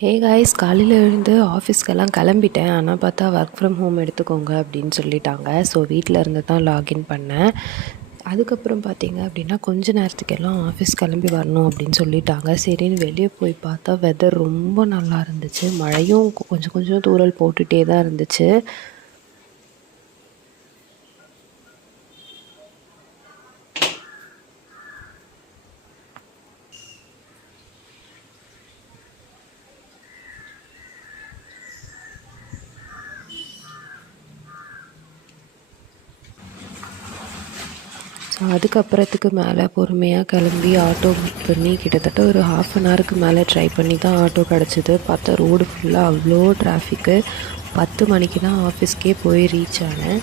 Hey guys, காலையில் எழுந்து ஆஃபீஸ்க்கெல்லாம் கிளம்பிட்டேன். ஆனால் பார்த்தா ஒர்க் ஃப்ரம் ஹோம் எடுத்துக்கோங்க அப்படின்னு சொல்லிட்டாங்க. ஸோ வீட்டில் இருந்து தான் லாகின் பண்ணேன். அதுக்கப்புறம் பார்த்தீங்க அப்படின்னா கொஞ்ச நேரத்துக்கெல்லாம் ஆஃபீஸ் கிளம்பி வரணும் அப்படின்னு சொல்லிட்டாங்க. சரின்னு வெளியே போய் பார்த்தா வெதர் ரொம்ப நல்லா இருந்துச்சு. மழையும் கொஞ்சம் கொஞ்சம் தூறல் போட்டுகிட்டே தான் இருந்துச்சு. ஸோ அதுக்கப்புறத்துக்கு மேலே பொறுமையாக கிளம்பி ஆட்டோ புக் பண்ணி கிட்டத்தட்ட ஒரு 1/2 ஹவருக்கு மேலே ட்ரை பண்ணி தான் ஆட்டோ கிடச்சிது. பார்த்தா ரோடு ஃபுல்லாக அவ்வளோ டிராஃபிக்கு. 10 மணிக்கு தான் ஆஃபீஸ்க்கே போய் ரீச் ஆனேன்.